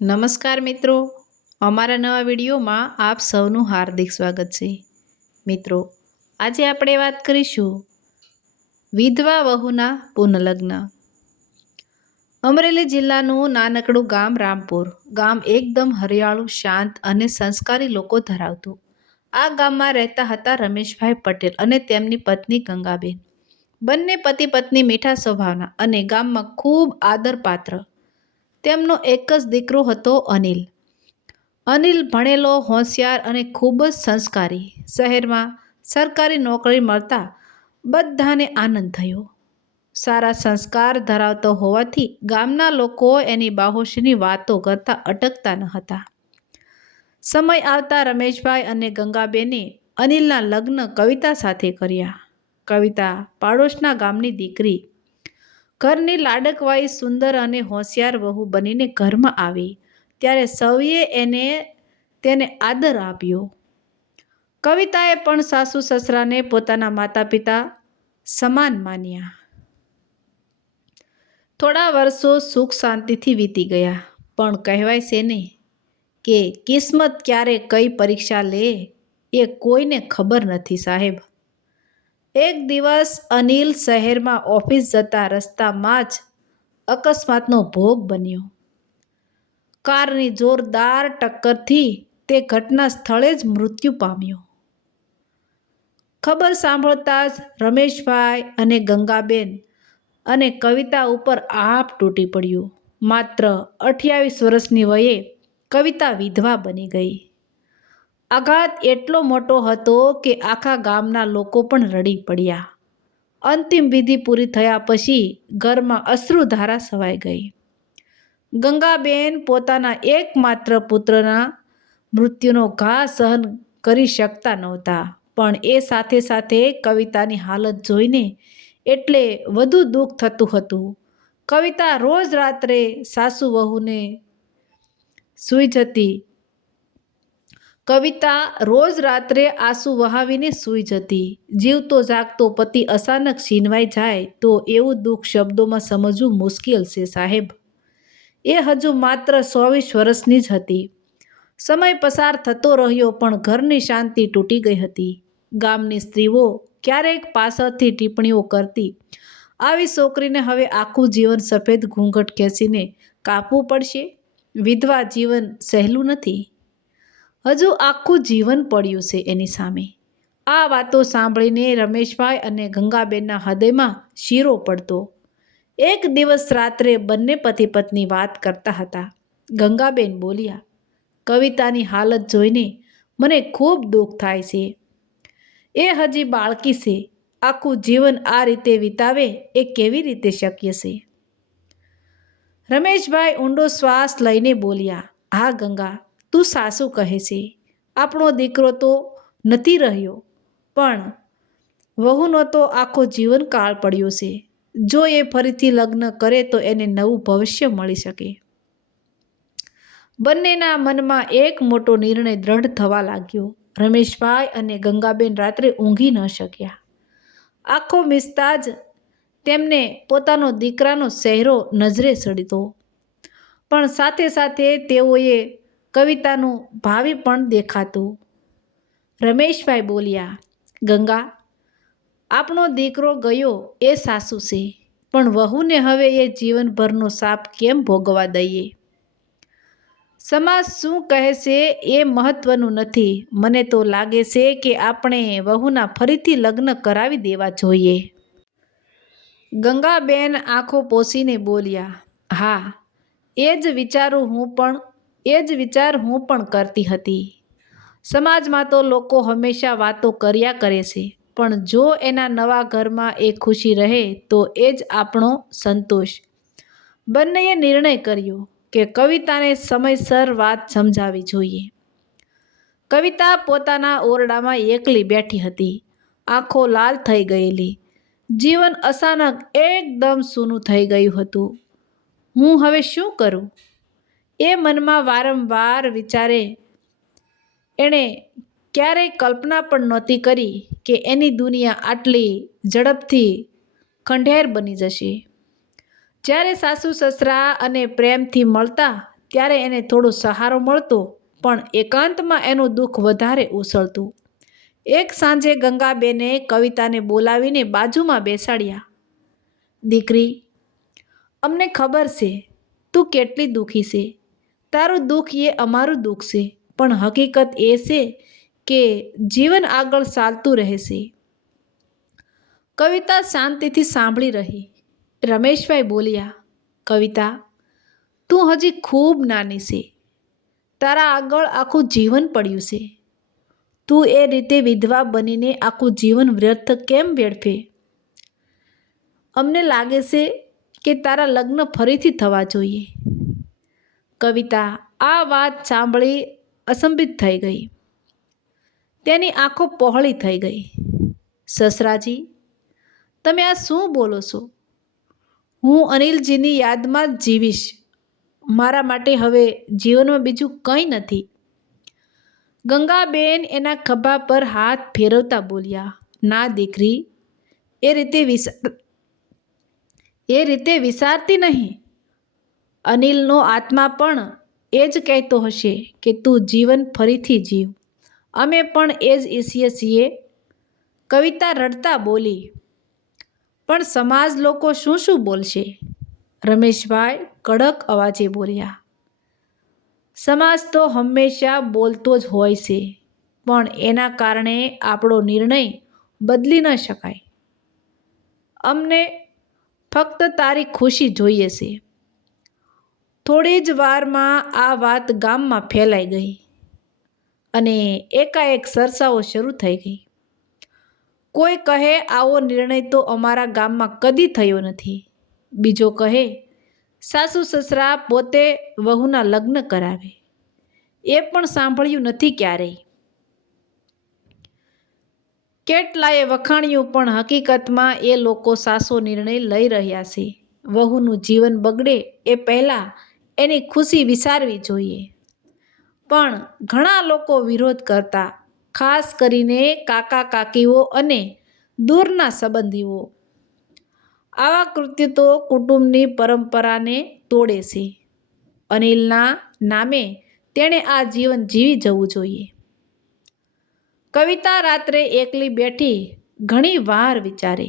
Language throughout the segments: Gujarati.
નમસ્કાર મિત્રો, અમારા નવા વિડીયોમાં આપ સૌનું હાર્દિક સ્વાગત છે. મિત્રો, આજે આપણે વાત કરીશું વિધવા વહુના પુનઃલગ્ન. અમરેલી જિલ્લાનું નાનકડું ગામ રામપુર ગામ એકદમ હરિયાળું, શાંત અને સંસ્કારી લોકો ધરાવતું. આ ગામમાં રહેતા હતા રમેશભાઈ પટેલ અને તેમની પત્ની ગંગાબેન. બંને પતિ પત્ની મીઠા સ્વભાવના અને ગામમાં ખૂબ આદરપાત્ર. તેમનો એક જ દીકરો હતો અનિલ. અનિલ ભણેલો, હોશિયાર અને ખૂબ જ સંસ્કારી. શહેરમાં સરકારી નોકરી મળતા બધાને આનંદ થયો. સારા સંસ્કાર ધરાવતો હોવાથી ગામના લોકો એની બાહોશીની વાતો કરતા અટકતા ન હતા. સમય આવતા રમેશભાઈ અને ગંગાબેને અનિલના લગ્ન કવિતા સાથે કર્યા. કવિતા પાડોશના ગામની દીકરી. ઘરની લાડકવાઈ, સુંદર અને હોશિયાર વહુ બનીને ઘરમાં આવી ત્યારે સૌએ તેને આદર આપ્યો. કવિતાએ પણ સાસુ સસરાને પોતાના માતા પિતા સમાન માન્યા. થોડા વર્ષો સુખ શાંતિથી વીતી ગયા, પણ કહેવાય છે ને કે કિસ્મત ક્યારે કઈ પરીક્ષા લે એ કોઈને ખબર નથી સાહેબ. એક દિવસ અનિલ શહેરમાં ઓફિસ જતા રસ્તામાં જ અકસ્માતનો ભોગ બન્યો. કારની જોરદાર ટક્કરથી તે ઘટના સ્થળે જ મૃત્યુ પામ્યો. ખબર સાંભળતા જ રમેશભાઈ અને ગંગાબેન અને કવિતા ઉપર આપ તૂટી પડ્યું. માત્ર 28 વર્ષની વયે કવિતા વિધવા બની ગઈ. આઘાત એટલો મોટો હતો કે આખા ગામના લોકો પણ રડી પડ્યા. અંતિમ વિધિ પૂરી થયા પછી ઘરમાં અશ્રુધારા છવાઈ ગઈ. ગંગાબેન પોતાના એકમાત્ર પુત્રના મૃત્યુનો ઘા સહન કરી શકતા નહોતા, પણ એ સાથે સાથે કવિતાની હાલત જોઈને એટલે વધુ દુઃખ થતું હતું. કવિતા રોજ રાત્રે સાસુ વહુને સૂઈ જતી. કવિતા રોજ રાત્રે આંસુ વહાવીને સૂઈ જતી. જીવતો જાગતો પતિ અચાનક છીનવાઈ જાય તો એવું દુઃખ શબ્દોમાં સમજવું મુશ્કેલ છે સાહેબ. એ હજુ માત્ર 24 વર્ષની જ હતી. સમય પસાર થતો રહ્યો પણ ઘરની શાંતિ તૂટી ગઈ હતી. ગામની સ્ત્રીઓ ક્યારેક પાછળથી ટિપ્પણીઓ કરતી, આવી છોકરીને હવે આખું જીવન સફેદ ઘૂંઘટ ખેંચીને કાપવું પડશે. વિધવા જીવન સહેલું નથી. હજુ આખું જીવન પડ્યું છે એની સામે. આ વાતો સાંભળીને રમેશભાઈ અને ગંગાબેનના હૃદયમાં શીરો પડતો. એક દિવસ રાત્રે બંને પતિ પત્ની વાત કરતા હતા. ગંગાબેન બોલ્યા, કવિતાની હાલત જોઈને મને ખૂબ દુઃખ થાય છે. એ હજી બાળકી છે. આખું જીવન આ રીતે વિતાવે એ કેવી રીતે શક્ય છે? રમેશભાઈ ઊંડો શ્વાસ લઈને બોલ્યા, હા ગંગા, તું સાચું કહે છે. આપણો દીકરો તો નથી રહ્યો, પણ વહુનો તો આખો જીવનકાળ પડ્યો છે. જો એ ફરીથી લગ્ન કરે તો એને નવું ભવિષ્ય મળી શકે. બંનેના મનમાં એક મોટો નિર્ણય દ્રઢ થવા લાગ્યો. રમેશભાઈ અને ગંગાબેન રાત્રે ઊંઘી ન શક્યા. આંખો મીચતા જ તેમને પોતાનો દીકરાનો ચહેરો નજરે ચડતો, પણ સાથે સાથે તેઓએ કવિતાનું ભાવિ પણ દેખાતું. રમેશભાઈ બોલ્યા, ગંગા, આપણો દીકરો ગયો એ સાચું છે, પણ વહુને હવે એ જીવનભરનો શાપ કેમ ભોગવવા દઈએ? સમાજ શું કહે છે એ મહત્વનું નથી. મને તો લાગે છે કે આપણે વહુના ફરીથી લગ્ન કરાવી દેવા જોઈએ. ગંગાબેન આંખો પોંછીને બોલ્યા, હા, એ જ વિચાર હું પણ કરતી હતી. સમાજમાં તો લોકો હંમેશા વાતો કર્યા કરે છે, પણ જો એના નવા ઘરમાં એ ખુશી રહે તો એ જ આપણો સંતોષ. બંનેએ નિર્ણય કર્યો કે કવિતાને સમયસર વાત સમજાવવી જોઈએ. કવિતા પોતાના ઓરડામાં એકલી બેઠી હતી, આંખો લાલ થઈ ગયેલી. જીવન અચાનક એકદમ સૂનું થઈ ગયું હતું. હું હવે શું કરું? એ મનમાં વારંવાર વિચારે. એણે ક્યારેય કલ્પના પણ નહોતી કરી કે એની દુનિયા આટલી ઝડપથી ખંડેર બની જશે. જ્યારે સાસુ સસરા અને પ્રેમથી મળતા ત્યારે એને થોડો સહારો મળતો, પણ એકાંતમાં એનું દુઃખ વધારે ઉછળતું. એક સાંજે ગંગાબેને કવિતાને બોલાવીને બાજુમાં બેસાડ્યા. દીકરી, અમને ખબર છે તું કેટલી દુઃખી છે. તારું દુઃખ એ અમારું દુઃખ છે, પણ હકીકત એ છે કે જીવન આગળ ચાલતું રહેશે. કવિતા શાંતિથી સાંભળી રહી. રમેશભાઈ બોલ્યા, કવિતા, તું હજી ખૂબ નાની છે. તારા આગળ આખું જીવન પડ્યું છે. તું એ રીતે વિધવા બનીને આખું જીવન વ્યર્થ કેમ વેડફે? અમને લાગે છે કે તારા લગ્ન ફરીથી થવા જોઈએ. કવિતા આ વાત સાંભળી અસંભિત થઈ ગઈ. તેની આંખો પહોળી થઈ ગઈ. સસરાજી, તમે આ શું બોલો છો? હું અનિલજીની યાદમાં જ જીવીશ. મારા માટે હવે જીવનમાં બીજું કંઈ નથી. ગંગાબેન એના ખભા પર હાથ ફેરવતા બોલ્યા, ના દીકરી, એ રીતે વિચારતી નહીં. અનિલનો આત્મા પણ એ જ કહેતો હશે કે તું જીવન ફરીથી જીવ. અમે પણ એ જ ઈચ્છીએ છીએ. કવિતા રડતા બોલી. પણ સમાજ લોકો શું શું બોલશે? રમેશભાઈ કડક અવાજે બોલ્યા. સમાજ તો હંમેશા બોલતો જ હોય છે, પણ એના કારણે આપણો નિર્ણય બદલી ન શકાય. અમને ફક્ત તારી ખુશી જોઈએ છે. થોડી જ વારમાં આ વાત ગામમાં ફેલાઈ ગઈ અને એકાએક ચર્ચાઓ શરૂ થઈ ગઈ. કોઈ કહે આવો નિર્ણય તો અમારા ગામમાં કદી થયો નથી. બીજો કહે સાસુ સસરા પોતે વહુના લગ્ન કરાવે. એ પણ સાંભળ્યું નથી ક્યારેય. કેટલાએ વખાણ્યું, પણ હકીકતમાં એ લોકો સાસો નિર્ણય લઈ રહ્યા છે. વહુનું જીવન બગડે એ પહેલાં એની ખુશી વિચારવી જોઈએ. પણ ઘણા લોકો વિરોધ કરતા, ખાસ કરીને કાકા કાકીઓ અને દૂરના સંબંધીઓ. આવા કૃત્ય તો કુટુંબની પરંપરાને તોડે છે. અનિલના નામે તેણે આ જીવન જીવી જવું જોઈએ. કવિતા રાત્રે એકલી બેઠી ઘણી વાર વિચારે.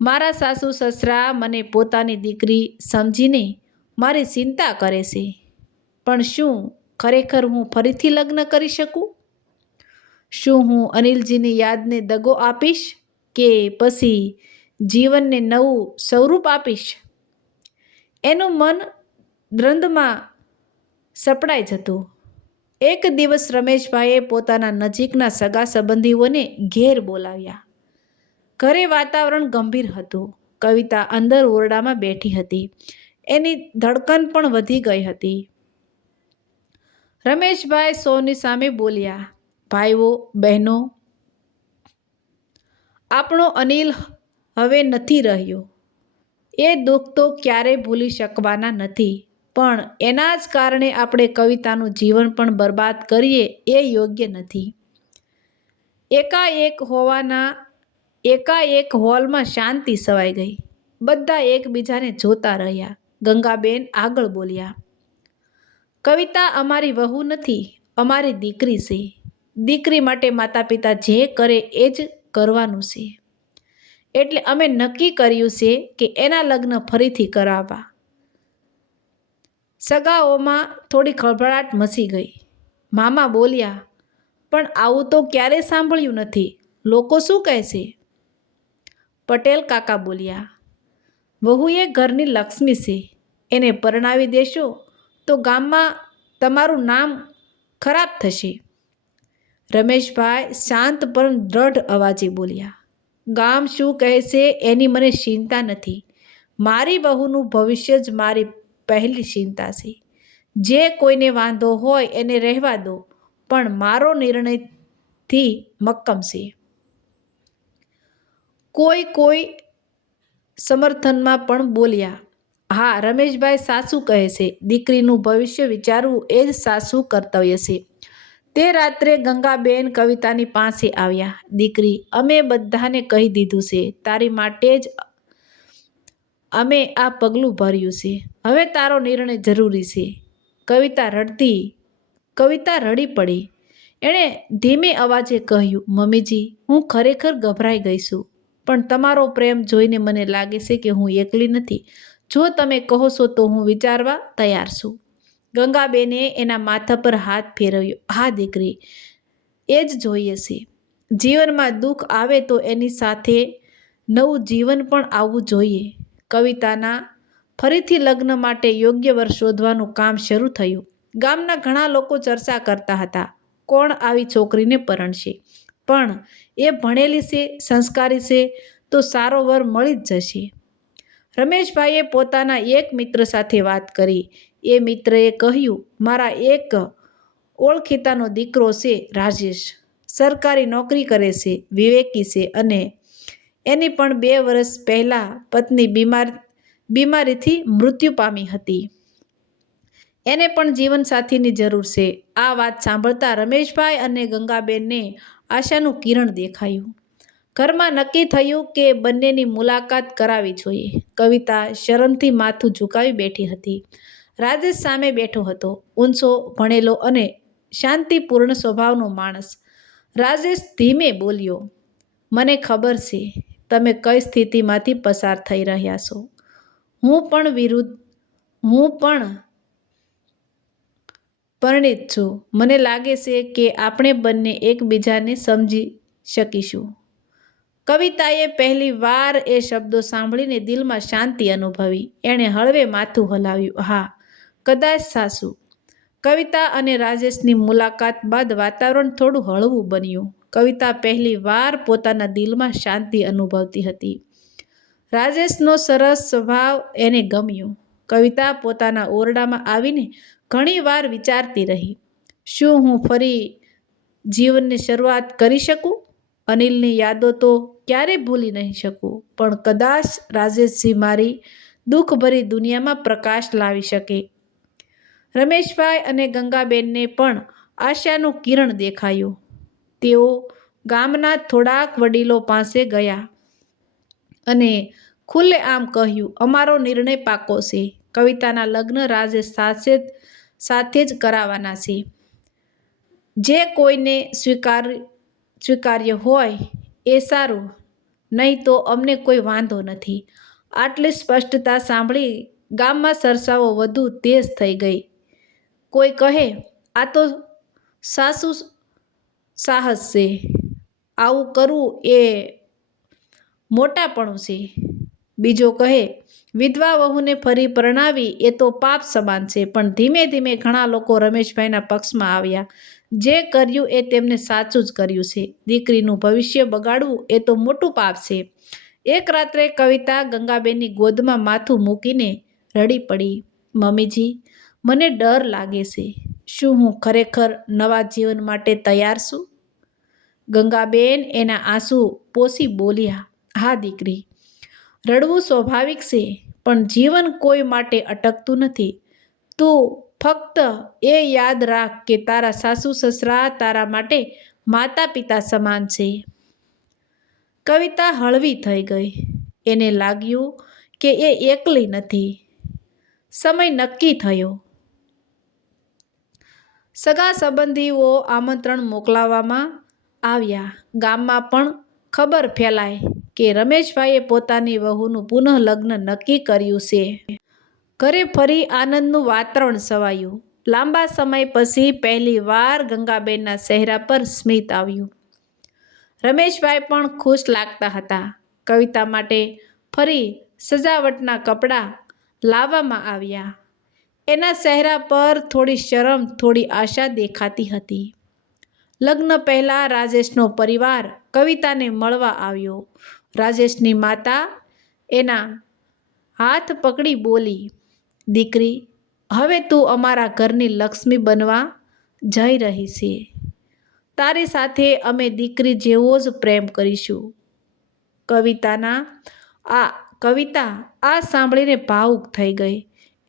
મારા સાસુ સસરા મને પોતાની દીકરી સમજીને મારી ચિંતા કરે છે, પણ શું ખરેખર હું ફરીથી લગ્ન કરી શકું? શું હું અનિલજીની યાદને દગો આપીશ કે પછી જીવનને નવું સ્વરૂપ આપીશ? એનું મન દ્વંદ્વમાં સપડાઈ જતું. એક દિવસ રમેશભાઈએ પોતાના નજીકના સગા સંબંધીઓને ઘેર બોલાવ્યા. ઘરે વાતાવરણ ગંભીર હતું. કવિતા અંદર ઓરડામાં બેઠી હતી. એની ધડકન પણ વધી ગઈ હતી. રમેશભાઈ સૌની સામે બોલ્યા, ભાઈઓ બહેનો, આપણો અનિલ હવે નથી રહ્યો. એ દુઃખ તો ક્યારેય ભૂલી શકવાના નથી, પણ એના જ કારણે આપણે કવિતાનું જીવન પણ બરબાદ કરીએ એ યોગ્ય નથી. એકાએક હોલમાં શાંતિ છવાઈ ગઈ. બધા એકબીજાને જોતા રહ્યા. ગંગાબેન આગળ બોલ્યા, કવિતા અમારી વહુ નથી, અમારી દીકરી છે. દીકરી માટે માતા પિતા જે કરે એ જ કરવાનું છે. એટલે અમે નક્કી કર્યું છે કે એના લગ્ન ફરીથી કરાવવા. સગાઓમાં થોડી ખળભળાટ મચી ગઈ. મામા બોલ્યા, પણ આવું તો ક્યારેય સાંભળ્યું નથી. લોકો શું કહેશે? પટેલ કાકા બોલ્યા, વહુ એ ઘરની લક્ષ્મી છે. એને પરણાવી દેશો તો ગામમાં તમારું નામ ખરાબ થશે. રમેશભાઈ શાંત પણ દ્રઢ અવાજે બોલ્યા, ગામ શું કહેશે એની મને ચિંતા નથી. મારી વહુનું ભવિષ્ય જ મારી પહેલી ચિંતા છે. જે કોઈને વાંધો હોય એને રહેવા દો, પણ મારો નિર્ણયથી મક્કમ છે. કોઈ સમર્થનમાં પણ બોલ્યા, હા, રમેશભાઈ સાચું કહે છે. દીકરીનું ભવિષ્ય વિચારવું એ જ સાચું કર્તવ્ય છે. તે રાત્રે ગંગાબેન કવિતાની પાસે આવ્યા. દીકરી, અમે બધાને કહી દીધું છે. તારી માટે જ અમે આ પગલું ભર્યું છે. હવે તારો નિર્ણય જરૂરી છે. કવિતા રડી પડી. એણે ધીમે અવાજે કહ્યું, મમ્મીજી, હું ખરેખર ગભરાઈ ગઈ છું. પણ તમારો પ્રેમ જોઈને મને લાગે છે કે હું એકલી નથી. જો તમે કહો છો તો હું વિચારવા તૈયાર છું. ગંગાબેને એના માથા પર હાથ ફેરવ્યો. હા દીકરી, એ જ જોઈએ છે. જીવનમાં દુઃખ આવે તો એની સાથે નવું જીવન પણ આવવું જોઈએ. કવિતાના ફરીથી લગ્ન માટે યોગ્ય વર શોધવાનું કામ શરૂ થયું. ગામના ઘણા લોકો ચર્ચા કરતા હતા, કોણ આવી છોકરીને પરણશે. પણ એ ભણેલી છે, સંસ્કારી છે, તો સારો વર મળી જ જશે. રમેશભાઈએ પોતાના એક મિત્ર સાથે વાત કરી. એ મિત્રએ કહ્યું, મારા એક ઓળખીતાનો દીકરો છે, રાજેશ. સરકારી નોકરી કરે છે, વિવેકી છે અને એની પણ 2 વર્ષ પહેલાં પત્ની બીમારીથી મૃત્યુ પામી હતી. એને પણ જીવનસાથીની જરૂર છે. આ વાત સાંભળતા રમેશભાઈ અને ગંગાબેનને આશાનું કિરણ દેખાયું. ઘરમાં નક્કી થયું કે બંનેની મુલાકાત કરાવી જોઈએ. કવિતા શરમથી માથું ઝુકાવી બેઠી હતી. રાજેશ સામે બેઠો હતો, ઊંચો, ભણેલો અને શાંતિપૂર્ણ સ્વભાવનો માણસ. રાજેશ ધીમે બોલ્યો, મને ખબર છે તમે કઈ સ્થિતિમાંથી પસાર થઈ રહ્યા છો. હું પણ પરિણીત છું. મને લાગે છે કે આપણે બંને એકબીજાને સમજી શકીશું. કવિતાએ પહેલી વાર એ શબ્દો સાંભળીને દિલમાં શાંતિ અનુભવી. એણે હળવે માથું હલાવ્યું. હા, કદાચ સાસુ. કવિતા અને રાજેશની મુલાકાત બાદ વાતાવરણ થોડું હળવું બન્યું. કવિતા પહેલી વાર પોતાના દિલમાં શાંતિ અનુભવતી હતી. રાજેશનો સરસ સ્વભાવ એને ગમ્યો. કવિતા પોતાના ઓરડામાં આવીને ઘણી વાર વિચારતી રહી, શું હું ફરી જીવનની શરૂઆત કરી શકું? અનિલની યાદો તો ક્યારે ભૂલી નહીં શકું, પણ કદાચ રાજેશજી મારી દુઃખભરી દુનિયામાં પ્રકાશ લાવી શકે. રમેશભાઈ અને ગંગાબેનને પણ આશાનું કિરણ દેખાયું. તેઓ ગામના થોડાક વડીલો પાસે ગયા અને ખુલ્લેઆમ કહ્યું, અમારો નિર્ણય પાકો છે. કવિતાના લગ્ન રાજેશ સાથે જ કરાવવાના છે. જે કોઈને સ્વીકાર્ય હોય એ સારું, નહીં તો અમને કોઈ વાંધો નથી. આટલી સ્પષ્ટતા સાંભળી ગામમાં ચર્ચાઓ વધુ તેજ થઈ ગઈ. કોઈ કહે, આ તો સાસુ સાહસ છે, આવું કરવું એ મોટાપણું છે. બીજો કહે, વિધવા વહુને ફરી પરણાવી એ તો પાપ સમાન છે. પણ ધીમે ધીમે ઘણા લોકો રમેશભાઈના પક્ષમાં આવ્યા. જે કર્યું એ તેમને સાચું જ કર્યું છે. દીકરીનું ભવિષ્ય બગાડવું એ તો મોટું પાપ છે. એક રાત્રે કવિતા ગંગાબેનની ગોદમાં માથું મૂકીને રડી પડી. મમ્મીજી, મને ડર લાગે છે. શું હું ખરેખર નવા જીવન માટે તૈયાર છું? ગંગાબેન એના આંસુ પોંછી બોલ્યા, હા દીકરી, રડવું સ્વાભાવિક છે, પણ જીવન કોઈ માટે અટકતું નથી. તું ફક્ત એ યાદ રાખ કે તારા સાસુ સસરા તારા માટે માતા પિતા સમાન છે. કવિતા હળવી થઈ ગઈ. એને લાગ્યું કે એ એકલી નથી. સમય નક્કી થયો. સગા સંબંધીઓ આમંત્રણ મોકલવામાં આવ્યા. ગામમાં પણ ખબર ફેલાઈ કે રમેશભાઈએ પોતાની વહુનું પુનઃ લગ્ન નક્કી કર્યું છે. ઘરે ફરી આનંદનું વાતાવરણ છવાયું. લાંબા સમય પછી પહેલી વાર ગંગાબેનના ચહેરા પર સ્મિત આવ્યું. રમેશભાઈ પણ ખુશ લાગતા હતા. કવિતા માટે ફરી સજાવટના કપડાં લાવવામાં આવ્યા. એના ચહેરા પર થોડી શરમ, થોડી આશા દેખાતી હતી. લગ્ન પહેલા રાજેશનો પરિવાર કવિતાને મળવા આવ્યો. રાજેશની માતા એના હાથ પકડી બોલી, દીકરી, હવે તું અમારા ઘરની લક્ષ્મી બનવા જઈ રહી છે. તારી સાથે અમે દીકરી જેવો જ પ્રેમ કરીશું. કવિતા આ સાંભળીને ભાવુક થઈ ગઈ.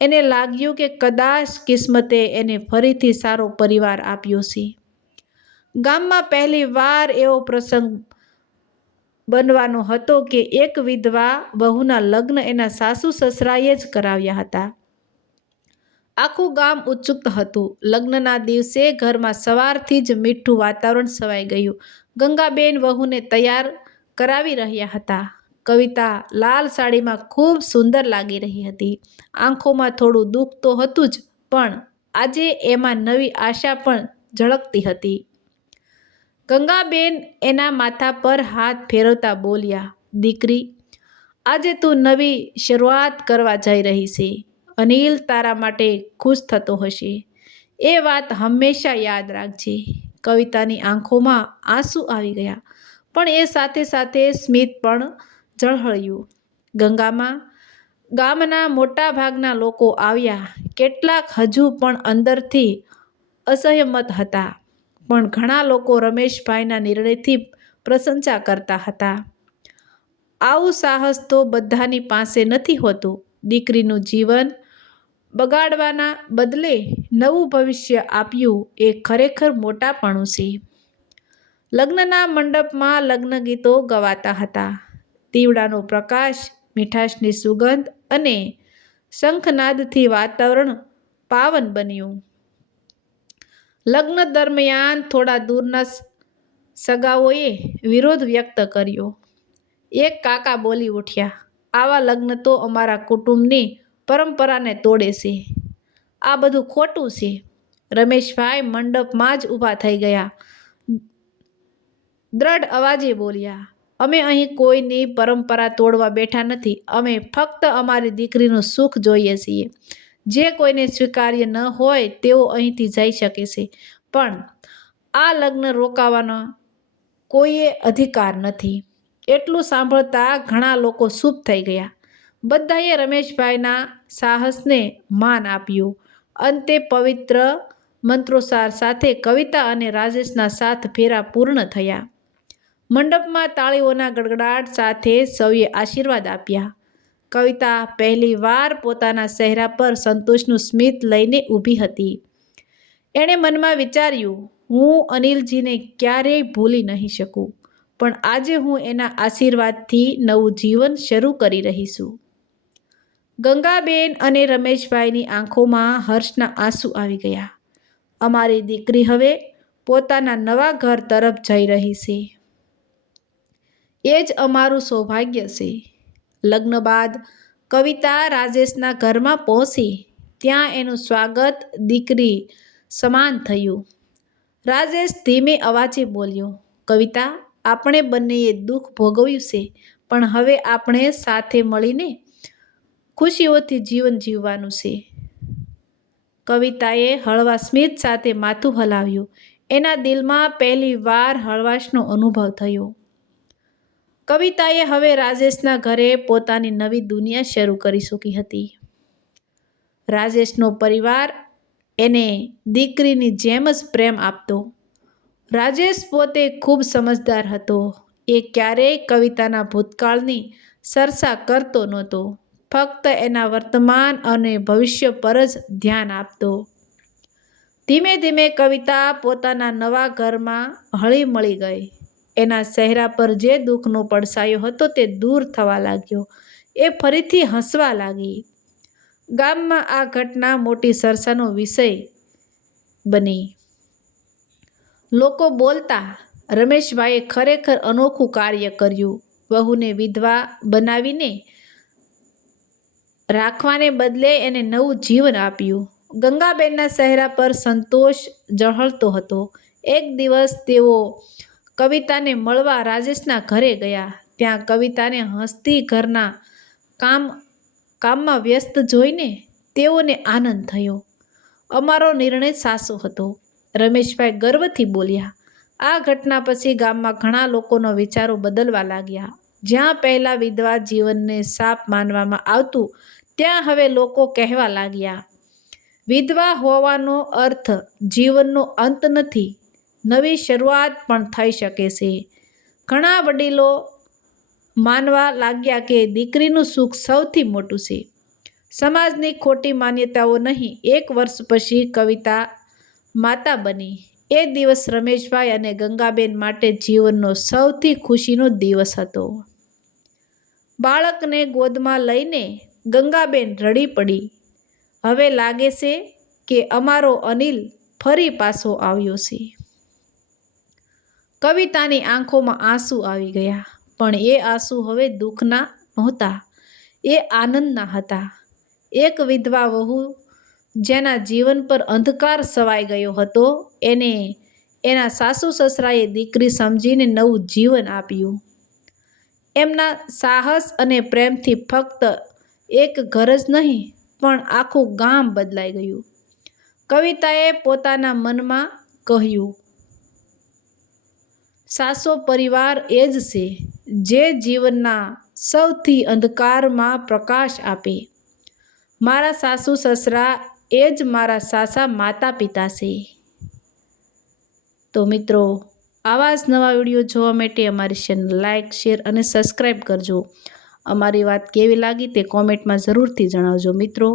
એને લાગ્યું કે કદાચ કિસ્મતે એને ફરીથી સારો પરિવાર આપ્યો છે. ગામમાં પહેલી વાર એવો પ્રસંગ બનવાનો હતો કે એક વિધવા વહુના લગ્ન એના સાસુ સસરાએ જ કરાવ્યા હતા. આખું ગામ ઉત્સુક હતું. લગ્નના દિવસે ઘરમાં સવારથી જ મીઠું વાતાવરણ છવાઈ ગયું. ગંગાબેન વહુને તૈયાર કરાવી રહ્યા હતા. કવિતા લાલ સાડીમાં ખૂબ સુંદર લાગી રહી હતી. આંખોમાં થોડું દુઃખ તો હતું જ, પણ આજે એમાં નવી આશા પણ ઝળકતી હતી. ગંગાબેન એના માથા પર હાથ ફેરવતા બોલ્યા, દીકરી, આજે તું નવી શરૂઆત કરવા જઈ રહી છે. અનિલ તારા માટે ખુશ થતો હશે. એ વાત હંમેશા યાદ રાખજે. કવિતાની આંખોમાં આંસુ આવી ગયા, પણ એ સાથે સાથે સ્મિત પણ ઝળહળ્યું. ગામના મોટા ભાગના લોકો આવ્યા. કેટલાક હજુ પણ અંદરથી અસહમત હતા, પણ ઘણા લોકો રમેશભાઈના નિર્ણયથી પ્રશંસા કરતા હતા. આવું સાહસ તો બધાની પાસે નથી હોતું. દીકરીનું જીવન બગાડવાના બદલે નવું ભવિષ્ય આપ્યું એ ખરેખર મોટાપણું છે. લગ્નના મંડપમાં લગ્ન ગીતો ગવાતા હતા. દીવડાનો પ્રકાશ, મીઠાશની સુગંધ અને શંખનાદથી વાતાવરણ પાવન બન્યું. લગ્ન દરમિયાન થોડા દૂરના સગાઓએ વિરોધ વ્યક્ત કર્યો. એક કાકા બોલી ઉઠ્યા, આવા લગ્ન તો અમારા કુટુંબની પરંપરાને તોડે છે. આ બધું ખોટું છે. રમેશભાઈ મંડપમાં જ ઊભા થઈ ગયા. દ્રઢ અવાજે બોલ્યા, અમે અહીં કોઈની પરંપરા તોડવા બેઠા નથી. અમે ફક્ત અમારી દીકરીનું સુખ જોઈએ છીએ. જે કોઈને સ્વીકાર્ય ન હોય તેઓ અહીંથી જઈ શકે છે, પણ આ લગ્ન રોકવાનો કોઈએ અધિકાર નથી. એટલું સાંભળતા ઘણા લોકો ચૂપ થઈ ગયા. બધાએ રમેશભાઈના સાહસને માન આપ્યું. અંતે પવિત્ર મંત્રોચ્ચાર સાથે કવિતા અને રાજેશના 7 ફેરા પૂર્ણ થયા. મંડપમાં તાળીઓના ગડગડાટ સાથે સૌએ આશીર્વાદ આપ્યા. કવિતા પહેલી વાર પોતાના ચહેરા પર સંતોષનું સ્મિત લઈને ઊભી હતી. એણે મનમાં વિચાર્યું, હું અનિલજીને ક્યારેય ભૂલી નહીં શકું, પણ આજે હું એના આશીર્વાદથી નવું જીવન શરૂ કરી રહી છું. ગંગાબેન અને રમેશભાઈની આંખોમાં હર્ષના આંસુ આવી ગયા. અમારી દીકરી હવે પોતાના નવા ઘર તરફ જઈ રહી છે. એ જ અમારું સૌભાગ્ય છે. લગ્ન બાદ કવિતા રાજેશના ઘરમાં પહોંચી. ત્યાં એનું સ્વાગત દીકરી સમાન થયું. રાજેશ ધીમે અવાજે બોલ્યો, કવિતા, આપણે બંનેએ દુઃખ ભોગવ્યું છે, પણ હવે આપણે સાથે મળીને ખુશીઓથી જીવન જીવવાનું છે. કવિતાએ હળવા સ્મિત સાથે માથું હલાવ્યું. એના દિલમાં પહેલી વાર હળવાશનો અનુભવ થયો. કવિતાએ હવે રાજેશના ઘરે પોતાની નવી દુનિયા શરૂ કરી ચૂકી હતી. રાજેશનો પરિવાર એને દીકરીની જેમ જ પ્રેમ આપતો. રાજેશ પોતે ખૂબ સમજદાર હતો. એ ક્યારેય કવિતાના ભૂતકાળની ચર્ચા કરતો નહોતો. ફક્ત એના વર્તમાન અને ભવિષ્ય પર જ ધ્યાન આપતો. ધીમે ધીમે કવિતા પોતાના નવા ઘરમાં હળી મળી ગઈ. એના ચહેરા પર જે દુઃખનો પડછાયો હતો તે દૂર થવા લાગ્યો. એ ફરીથી હસવા લાગી. ગામમાં આ ઘટના મોટી ચર્ચાનો વિષય બની. લોકો બોલતા, રમેશભાઈએ ખરેખર અનોખું કાર્ય કર્યું. વહુને વિધવા બનાવીને રાખવાને બદલે એને નવું જીવન આપ્યું. ગંગાબેનના ચહેરા પર સંતોષ ઝળહળતો હતો. એક દિવસ તેઓ કવિતાને મળવા રાજેશના ઘરે ગયા. ત્યાં કવિતાને હસતી ઘરના કામમાં વ્યસ્ત જોઈને તેઓને આનંદ થયો. અમારો નિર્ણય સાચો હતો, રમેશભાઈ ગર્વથી બોલ્યા. આ ઘટના પછી ગામમાં ઘણા લોકોના વિચારો બદલવા લાગ્યા. જ્યાં પહેલાં વિધવા જીવનને શાપ માનવામાં આવતું, ત્યાં હવે લોકો કહેવા લાગ્યા, વિધવા હોવાનો અર્થ જીવનનો અંત નથી, નવી શરૂઆત પણ થઈ શકે છે. ઘણા વડીલો માનવા લાગ્યા કે દીકરીનું સુખ સૌથી મોટું છે. સમાજની ખોટી માન્યતાઓ નહીં. 1 વર્ષ પછી કવિતા માતા બની. એ દિવસ રમેશભાઈ અને ગંગાબેન માટે જીવનનો સૌથી ખુશીનો દિવસ હતો. બાળકને ગોદમાં લઈને ગંગાબેન રડી પડી. હવે લાગે છે કે અમારો અનિલ ફરી પાછો આવ્યો છે. કવિતાની આંખોમાં આંસુ આવી ગયા, પણ એ આંસુ હવે દુઃખના નહોતા, એ આનંદના હતા. એક વિધવા વહુ જેના જીવન પર અંધકાર છવાઈ ગયો હતો, એને એના સાસુ સસરાએ દીકરી સમજીને નવું જીવન આપ્યું. એમના સાહસ અને પ્રેમથી ફક્ત એક ઘર જ નહીં પણ આખું ગામ બદલાઈ ગયું. કવિતાએ પોતાના મનમાં કહ્યું, સાસો પરિવાર એ જ છે જે જીવનના સૌથી અંધકારમાં પ્રકાશ આપે. મારા સાસુ સસરા એ જ મારા સાસા માતા પિતા છે. તો મિત્રો, આવા જ નવા વિડીયો જોવા માટે અમારી ચેનલ લાઇક, શેર અને સબસ્ક્રાઈબ કરજો. અમારી વાત કેવી લાગી તે કોમેન્ટમાં જરૂરથી જણાવજો મિત્રો.